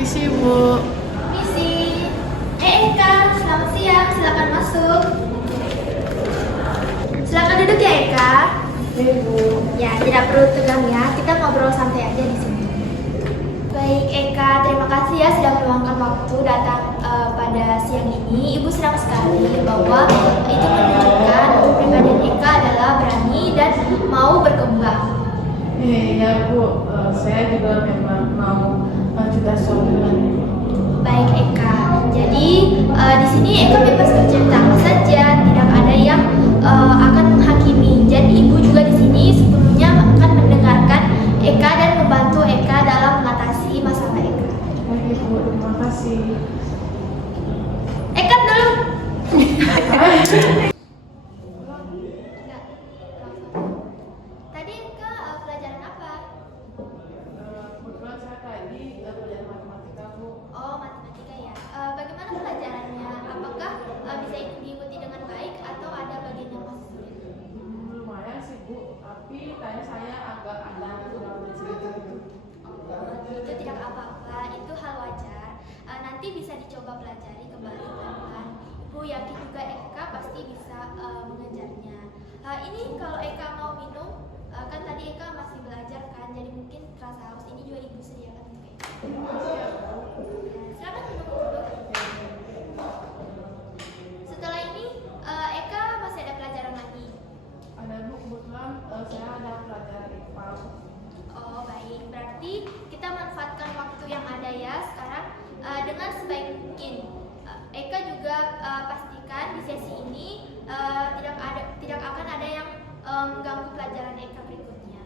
Misi, Bu. Misi. Eka, selamat siang. Silakan masuk. Silakan duduk ya, Eka. Bu. Ya, tidak perlu tegang ya. Kita ngobrol santai aja di sini. Baik, Eka, terima kasih ya sudah meluangkan waktu datang pada siang ini. Ibu senang sekali bahwa itu menunjukkan kepribadian Eka adalah berani dan mau berkembang. Iya, Bu. Saya juga memang mau juga sombong. Baik, Eka. Jadi di sini Eka bebas bercerita apa saja, tidak ada yang akan menghakimi. Jadi ibu juga di sini sepenuhnya akan mendengarkan Eka dan membantu Eka dalam mengatasi masalah Eka. Baik, Bu. Terima kasih. Eka dulu. Tadi Eka pelajaran apa? Kebetulan saya tadi belajar matematika, Bu. Oh, matematika ya. Bagaimana pelajarannya? Apakah bisa diikuti dengan baik atau ada bagian yang masih sulit? Lumayan sih, Bu. Tapi tadi saya agak ada kurang cerita gitu. Itu tidak apa-apa, itu hal wajar. Nanti bisa dicoba pelajari kembali pelan-pelan. Ibu yakin juga Eka pasti bisa mengejarnya. Ini kalau Eka mau minum, kan tadi Eka masih belajar kan, jadi mungkin terasa haus. Ini juga ibu sediakan untuk Eka. Silakan minum dulu. Setelah ini Eka masih ada pelajaran lagi. Ada, Bu. Kebetulan saya ada pelajaran IPA. Oh baik, berarti kita manfaatkan waktu yang ada ya sekarang dengan sebaik mungkin. Eka juga pastikan di sesi ini tidak akan ada yang mengganggu pelajaran Eka berikutnya.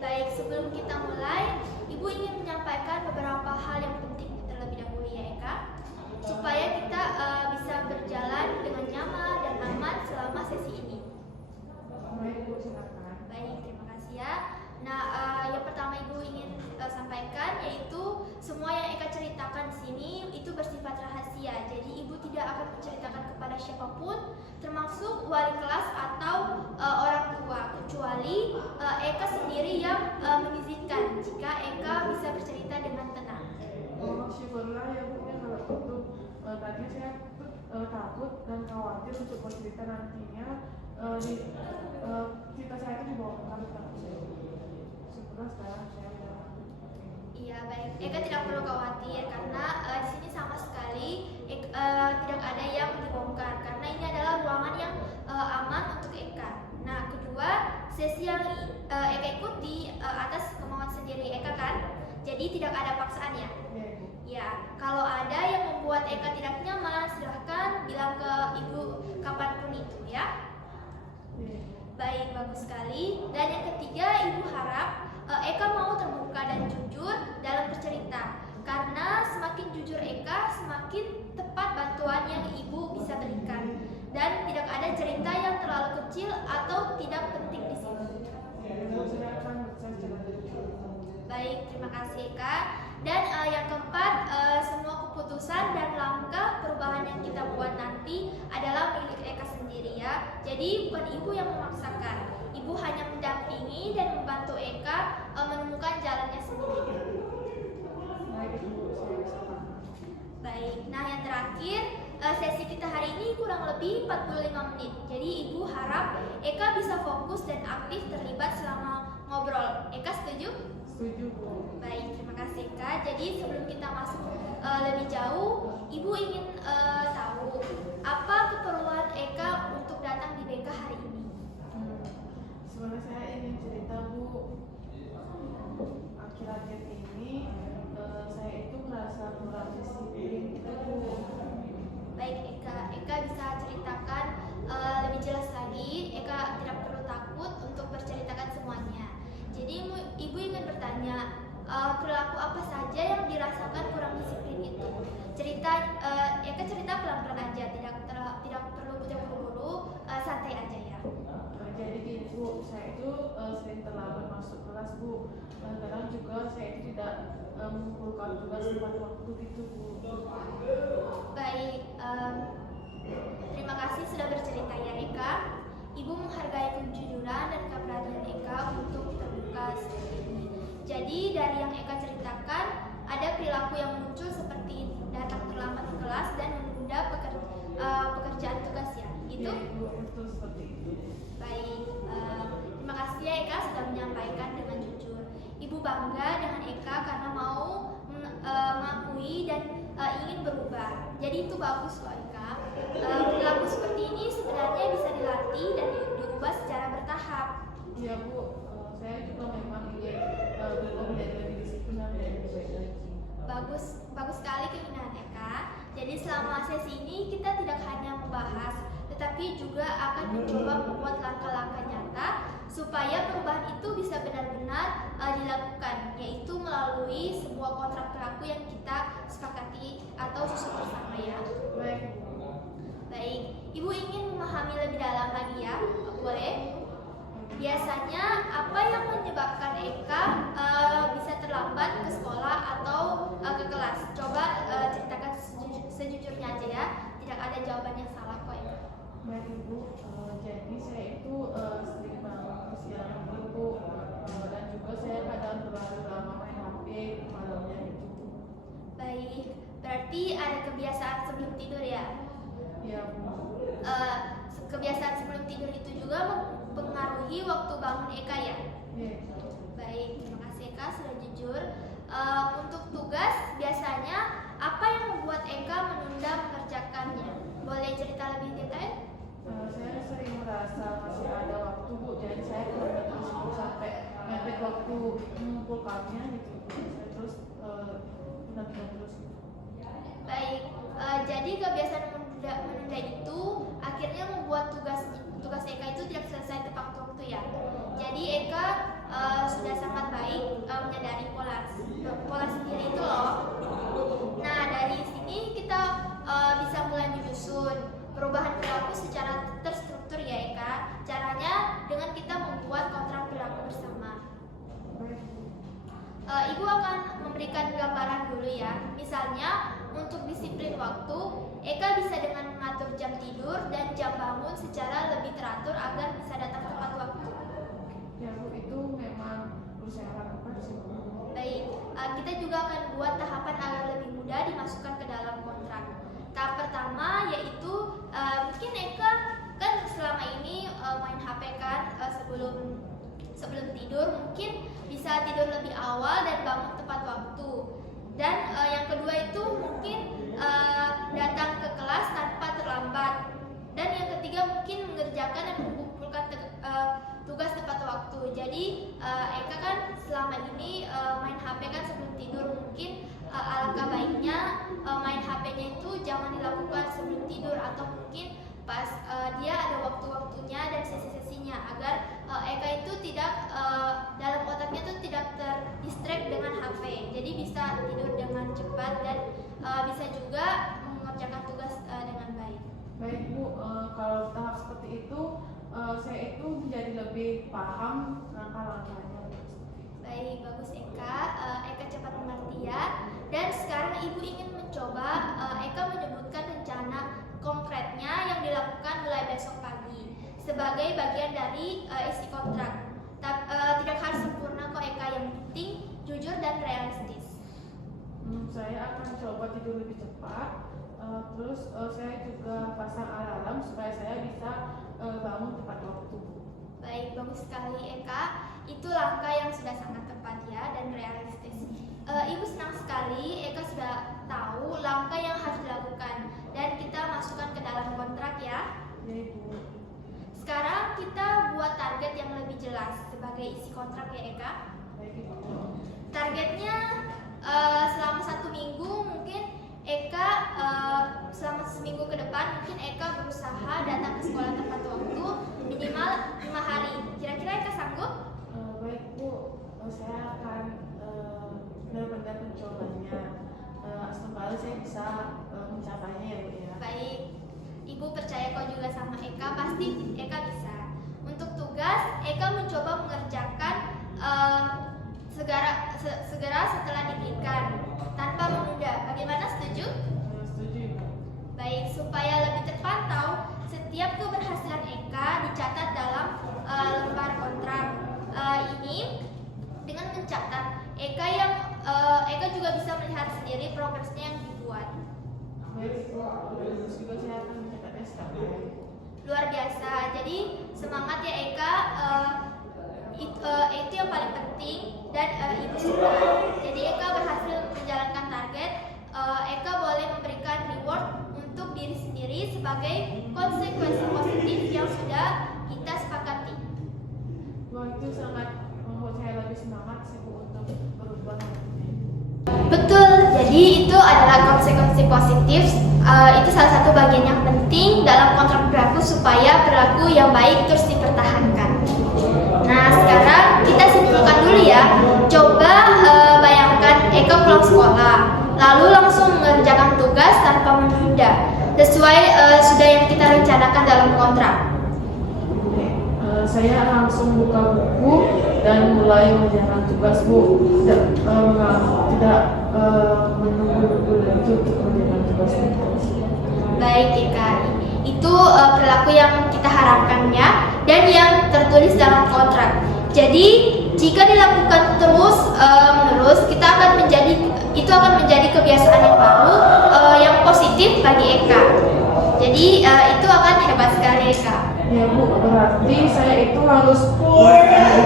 Baik, sebelum kita mulai, Ibu ingin menyampaikan beberapa hal yang penting terlebih dahulu ya Eka, supaya kita bisa berjalan dengan nyaman dan aman selama sesi ini. Baik, Bu. Silakan. Baik, terima kasih ya. Nah, yang pertama Ibu ingin sampaikan yaitu semua yang Eka ceritakan di sini itu bersifat rahasia. Jadi Ibu tidak akan menceritakan kepada siapapun, termasuk wali kelas atau orang tua, kecuali Eka sendiri yang mengizinkan jika Eka bisa bercerita dengan tenang. Oh, syukurlah ya, Bu. Ya, kalau gitu. Tadi saya takut dan khawatir untuk bercerita nantinya cerita saya itu dibawa ke kantor. Syukurlah sekarang saya udah. Iya baik, Eka tidak perlu khawatir karena di sini sama sekali tidak ada yang dibongkar karena ini adalah ruangan yang aman untuk Eka. Nah kedua, sesi yang Eka ikuti atas kemauan sendiri Eka kan, jadi tidak ada paksaan ya. Iya, Bu. Ya, kalau ada yang membuat Eka tidak nyaman, silahkan bilang ke Ibu kapanpun itu ya. Iya. Baik, bagus sekali. Dan yang ketiga, Ibu harap Eka mau terbuka dan jujur dalam bercerita. Karena semakin jujur Eka, semakin tepat bantuan yang Ibu bisa berikan. Dan tidak ada cerita yang terlalu kecil atau tidak penting di sini. Silakan, saya silakan. Baik, terima kasih Eka. Dan yang keempat, semua keputusan dan langkah perubahan yang kita buat nanti adalah milik Eka sendiri ya. Jadi bukan Ibu yang memaksakan. Ibu hanya mendampingi dan membantu Eka menemukan jalannya sendiri. Baik, Bu. Saya bisa paham. Baik, nah yang terakhir, sesi kita hari ini kurang lebih 45 menit. Jadi Ibu harap Eka bisa fokus dan aktif terlibat selama ngobrol. Eka setuju? Setuju, Bu. Baik, terima kasih Kak. Jadi sebelum kita masuk lebih jauh, Ibu ingin tahu apa keperluan Eka untuk datang di BK hari ini? Sebenarnya saya ingin cerita, Bu. Akhir-akhir ini saya itu merasa kurang disiplin gitu, Bu. Baik Eka bisa ceritakan lebih jelas lagi. Eka tidak perlu takut untuk berceritakan semuanya. Jadi Ibu ingin bertanya, perilaku apa saja yang dirasakan kurang disiplin itu? Eka cerita pelan-pelan aja, tidak perlu buru-buru, santai aja ya. Jadi gini, Bu, saya itu sering terlambat masuk kelas, Bu. Kadang juga saya itu tidak mengumpulkan tugas tepat waktu gitu, Bu. Baik, terima kasih sudah bercerita ya Eka. Ibu menghargai kejujuran dan keberanian Eka untuk terbuka seperti ini. Jadi dari yang Eka ceritakan mengerjakan, ada perilaku yang muncul seperti datang terlambat ke kelas dan menunda pekerjaan tugas ya. Itu Ya, Ibu, betul seperti itu. baik. Terima kasih ya Eka sudah menyampaikan dengan jujur. Ibu bangga dengan Eka karena mau mengakui dan ingin berubah. Jadi itu bagus loh Eka. Perilaku seperti ini sebenarnya bisa dilatih dan diubah secara bertahap. Iya Bu, saya juga memang ingin berubah menjadi lebih disiplin dan lebih baik lagi. Bagus sekali keinginan Eka. Jadi selama sesi ini kita tidak hanya membahas, tetapi juga akan mencoba membuat langkah-langkah nyata supaya perubahan itu bisa benar-benar dilakukan, yaitu melalui sebuah kontrak perilaku yang kita sepakati atau susun bersama ya. Baik. Baik, Ibu ingin memahami lebih dalam lagi ya? Boleh? Biasanya apa yang menyebabkan Eka bisa terlambat ke sekolah atau ke kelas? Coba ceritakan sejujurnya aja ya. Tidak ada jawaban yang salah kok Eka. Baik Ibu, jadi saya itu sering bangun kesiangan Ibu, dan juga saya kadang terlalu lama main HP malamnya itu. Baik, berarti ada kebiasaan sebelum tidur ya? Iya Bu. Kebiasaan sebelum tidur itu juga mempengaruhi waktu bangun Eka ya? Iya. Baik, terima kasih Eka sudah jujur. Untuk tugas biasanya apa yang membuat Eka menunda mengerjakannya? Boleh cerita lebih detail? Saya sering merasa masih ada waktu Bu, jadi saya terus sampai mepet waktu mengumpulkannya gitu. Saya terus menunda terus. Baik, jadi kebiasaan menunda itu akhirnya membuat tugas Eka itu tidak selesai tepat waktu ya. Jadi Eka sudah sangat baik menyadari pola sendiri itu loh. Nah dari sini kita bisa mulai menyusun perubahan perilaku secara terstruktur ya Eka. Caranya dengan kita membuat kontrak perilaku bersama. Ibu akan memberikan gambaran dulu ya. Misalnya untuk disiplin waktu, Eka bisa dengan mengatur jam tidur dan jam bangun secara lebih teratur agar bisa datang tepat waktu. Ya Bu, itu memang berusaha lakukan sih Bu. Baik, kita juga akan buat tahapan agar lebih mudah dimasukkan ke dalam kontrak. Tahap pertama yaitu mungkin Eka kan selama ini main HP kan sebelum tidur, mungkin bisa tidur lebih awal dan bangun tepat waktu. Dan yang kedua itu mungkin datang ke kelas tanpa terlambat. Dan yang ketiga mungkin mengerjakan dan mengumpulkan tugas tepat waktu. Jadi Eka kan selama ini main HP kan sebelum tidur, mungkin alangkah baiknya main HP-nya itu jangan dilakukan sebelum tidur atau mungkin pas dia ada waktu-waktunya dan sesi-sesinya agar Eka itu tidak dalam otaknya itu tidak terdistract dengan HP. Jadi bisa tidur dengan cepat dan bisa juga mengerjakan tugas dengan baik. Baik Bu, kalau tahap seperti itu saya itu menjadi lebih paham langkah-langkahnya. Baik, bagus Eka. Eka cepat mengerti ya. Dan sekarang Ibu ingin mencoba Eka menyebutkan rencana konkretnya yang dilakukan mulai besok pagi sebagai bagian dari isi kontrak. Tidak harus sempurna kok Eka, yang penting jujur dan realistis. Saya akan coba tidur lebih cepat. Terus saya juga pasang alarm supaya saya bisa bangun tepat waktu. Baik, bagus sekali Eka. Itu langkah yang sudah sangat tepat ya dan realistis. Ibu senang sekali Eka sudah tahu langkah yang harus dilakukan dan kita masukkan ke dalam kontrak ya. Ya Ibu. Sekarang kita buat target yang lebih jelas sebagai isi kontrak ya Eka. Baik Ibu. Targetnya selama 1 minggu mungkin Eka selama seminggu ke depan mungkin Eka berusaha datang ke sekolah tepat waktu minimal 5 hari. Kira-kira Eka sanggup? Baik Bu, saya akan benar-benar mencobanya. Semoga saya bisa mencapainya ya Bu ya. Baik, Ibu percaya kok juga sama Eka, pasti Eka bisa. Untuk tugas, Eka mencoba mengerjakan segera setelah diberikan tanpa menunda. Bagaimana, setuju? Setuju Ibu. Baik, supaya lebih terpantau, setiap keberhasilan Eka dicatat dalam lembar kontrak ini dengan mencatat Eka Eka juga bisa melihat sendiri progresnya yang dibuat. Baik, terus juga saya akan mencetak SKP. Luar biasa. Jadi semangat ya Eka. Itu yang paling penting dan ibu suka. Jadi Eka berhasil menjalankan target. Eka boleh memberikan reward untuk diri sendiri sebagai konsekuensi positif yang sudah kita sepakati. Wah, itu sangat membuat saya lebih semangat sih Bu untuk berubah. Betul, jadi itu adalah konsekuensi positif. Itu salah satu bagian yang penting dalam kontrak berlaku supaya berlaku yang baik terus dipertahankan. Nah, sekarang kita simpulkan dulu ya. Coba bayangkan Eka pulang sekolah, lalu langsung mengerjakan tugas tanpa menunda, sesuai sudah yang kita rencanakan dalam kontrak. Saya langsung buka buku dan mulai mengerjakan tugas Bu. Tidak menunggu lagi untuk mengerjakan tugas itu. Baik Eka, itu perilaku yang kita harapkannya dan yang tertulis dalam kontrak. Jadi jika dilakukan terus menerus, itu akan menjadi kebiasaan yang baru yang positif bagi Eka. Jadi itu akan hebat sekali Eka. Ya Bu, berarti saya itu harus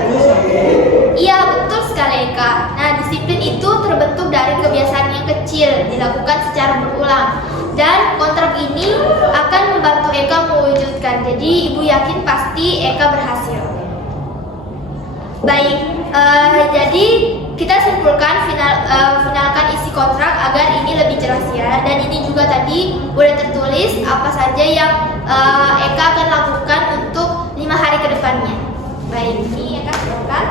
disiplin. Iya, betul sekali Eka. Nah, disiplin itu terbentuk dari kebiasaan yang kecil dilakukan secara berulang. Dan kontrak ini akan membantu Eka mewujudkan. Jadi Ibu yakin pasti Eka berhasil. Baik, jadi kita simpulkan finalkan isi kontrak agar ini lebih jelas ya. Dan ini juga tadi udah tertulis apa saja yang Eka akan lakukan untuk 5 hari ke depannya. Baik, ini Eka silakan.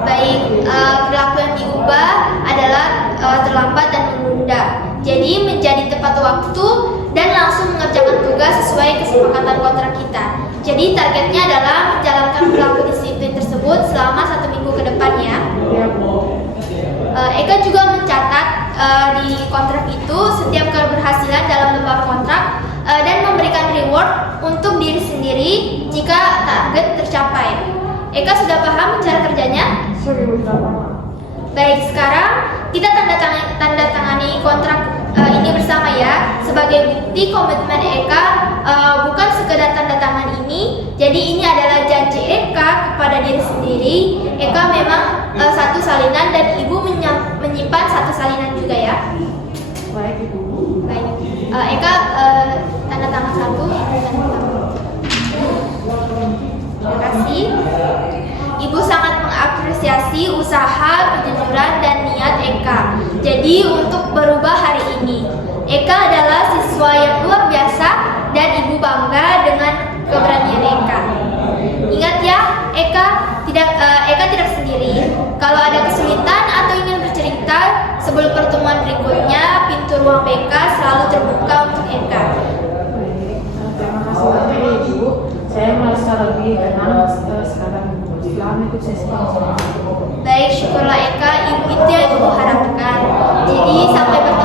Baik, perilaku yang diubah adalah terlambat dan menunda. Jadi menjadi tepat waktu dan langsung mengerjakan tugas sesuai kesepakatan kontrak kita. Jadi targetnya adalah menjalankan perilaku disiplin tersebut selama 1 minggu ke depannya. Eka juga mencatat di kontrak itu setiap keberhasilan dalam lembar kontrak dan memberikan reward untuk diri sendiri jika target tercapai. Eka sudah paham cara kerjanya? Baik, sekarang kita tanda tangani kontrak ini bersama ya, sebagai bukti komitmen Eka, bukan sekedar tanda tangan ini. Jadi ini adalah janji Eka kepada diri sendiri. Eka memang satu salinan dan Ibu menyimpan satu salinan juga ya. Baik Ibu. Baik, Eka tanda tangan satu, Ibu tanda tangan. Terima kasih. Ibu sangat mengapresiasi usaha, kejujuran, dan niat Eka. Jadi untuk berubah hari ini, Eka adalah siswa yang luar biasa dan Ibu bangga dengan keberanian Eka. Ingat ya, Eka tidak sendiri. Kalau ada kesulitan atau ingin bercerita sebelum pertemuan berikutnya, pintu ruang BK selalu terbuka untuk Eka. Terima kasih banyak ya Ibu. Saya merasa lebih tenang sekarang. Selamat ikut sesi. Baik, syukurlah Eka, itu yang Ibu harapkan. Jadi sampai bertemu